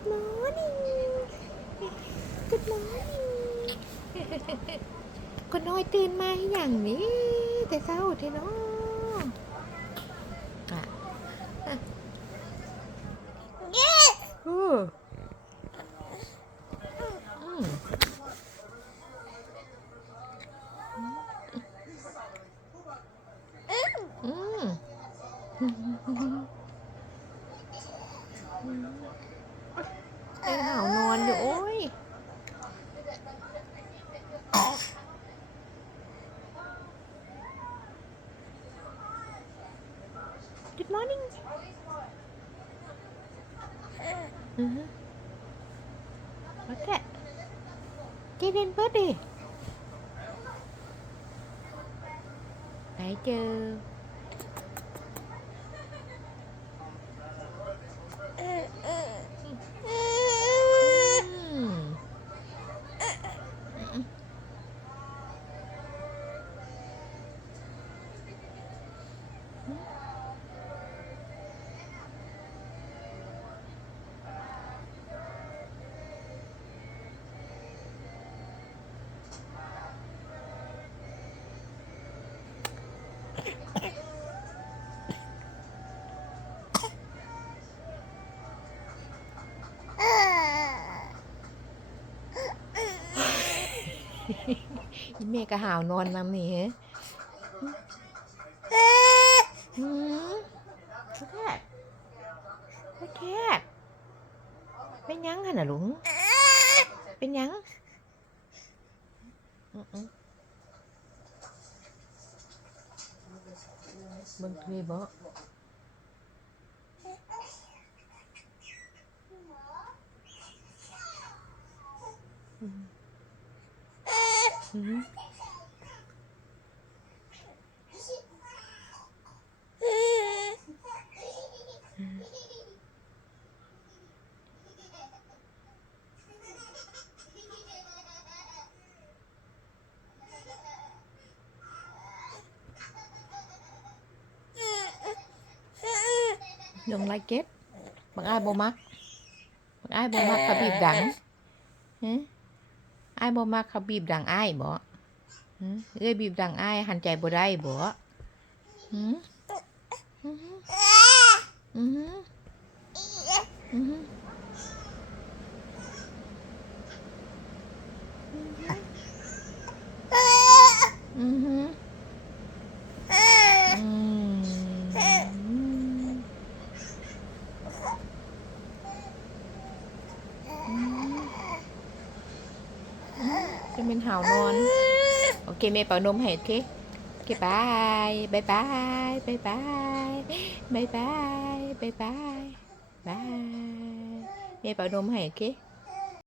Good morning Good morning คนน้อยตื่นมาอย่างนี้แต่เช้าเทเนาะไอ้ห่าวนอนอยู่โอ้ย Good morning โอเคเจเดนเบิร์ดดิไปเจอแม่ก็หาวนอนนำนี่ฮะโอเคเป็นยังขนาดหลงเป็นยังเบิ่งเคยบ่ยงไลเก็ตบางอ้ายบ่มักบางอ้ายบ่มักเขาบีบดังอ้ายบ่มักเขาบีบดังอ้ายบ่เอ้ยบีบดังอ้ายหันใจบ่ได้บ่จะเป็นหาวนอนโอเคแม่เป่านมให้โอเคโอเคบายบายบายบายบายบายบายบายบายบายแม่เป่านมให้โอเค